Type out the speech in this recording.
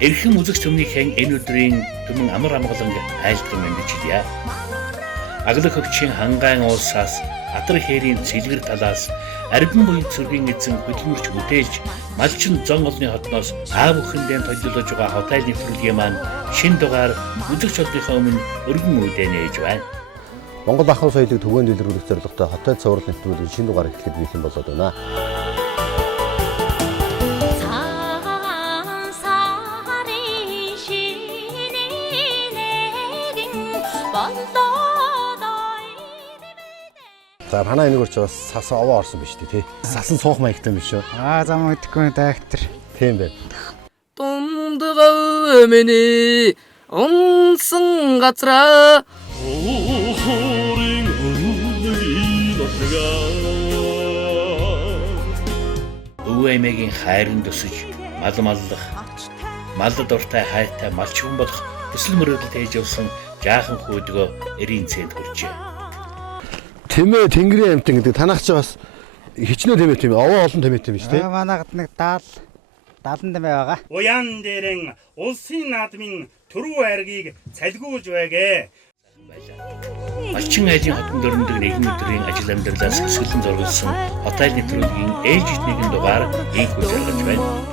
Эрхэм үзэгч түмнийхэн энэ өдрийн түмэн амар амгалан айлтган мэдчилье. Аглах хөгчийн хангаан уулсаас Атар хээрийн цэлгэр талаас арбин буян цэргийн эзэн хөдөлмөрч үдээлж малчин зон олны хотноос аав бүхэндээ толиулж байгаа хотел нэвтрүүлгийн маань шин дугаар үзэгч олонныхоо өмнө өргөн үдэ нээж байна. Монгол ахуй соёлыг түгээн дэлгэрүүлэх зорилготой хотел цуврал нэвтрүүлгийн шин дугаар эхлэхэд бэлэн болоод байна. За ханаа энийг ч бас сас овоо орсон биз дээ тий. Сасан суух маягтай биш үү? Зам мэдгүй дайгтар. Тийм байна. Дундгаа миний онсон газраа Өвөэмэгийн хайрын төсөж мал маллах мал дуртай хайртай малчхан болох төсөл мөрөдөлд ээж явсан жаахан хүүдгөө эрийн цэнд хүрчээ. Тэмээ тэнгэрийн амтан гэдэг танах ч бас хичнээн тэмээ тийм овоо олон тэмээ тийм биш тий. Манайд нэг 70 тэмээ байгаа. Уян дээрэн улсын наадмын төрүү айргийг цалгуулж байгээ. Малчин айлын хотон дөрөндөг нэгэн өдрийн ажил амьдралаас өсгөлөн зургалсан хотел нэвтрүүлгийн ээлжид нэгэн дугаар инх үзүүлж байна.